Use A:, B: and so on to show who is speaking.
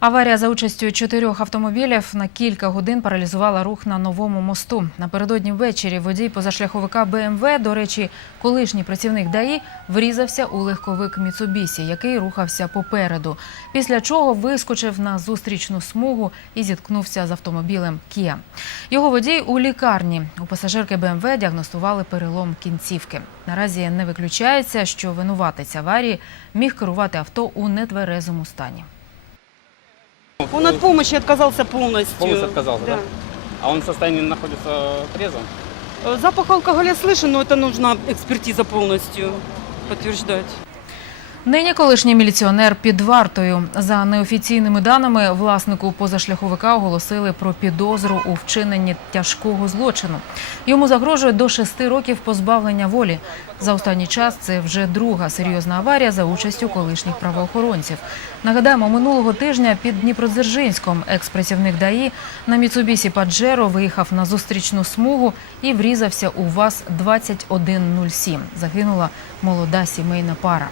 A: Аварія за участю чотирьох автомобілів на кілька годин паралізувала рух на новому мосту. Напередодні ввечері водій позашляховика БМВ, до речі, колишній працівник ДАІ, врізався у легковик Міцубісі, який рухався попереду. Після чого вискочив на зустрічну смугу і зіткнувся з автомобілем Кія. Його водій у лікарні. У пасажирки БМВ діагностували перелом кінцівки. Наразі не виключається, що винуватець аварії міг керувати авто у нетверезому стані.
B: Он от помощи отказался полностью.
C: Полностью отказался, да? А он в состоянии находится трезвым?
B: Э, Запах алкоголя слышен, но это нужна экспертиза полностью подтверждать.
A: Нині колишній міліціонер під вартою. За неофіційними даними, власнику позашляховика оголосили про підозру у вчиненні тяжкого злочину. Йому загрожує до шести років позбавлення волі. За останній час це вже друга серйозна аварія за участю колишніх правоохоронців. Нагадаємо, минулого тижня під Дніпродзержинськом екс-працівник ДАІ на Міцубісі Паджеро виїхав на зустрічну смугу і врізався у ВАЗ-2107. Загинула молода сімейна пара.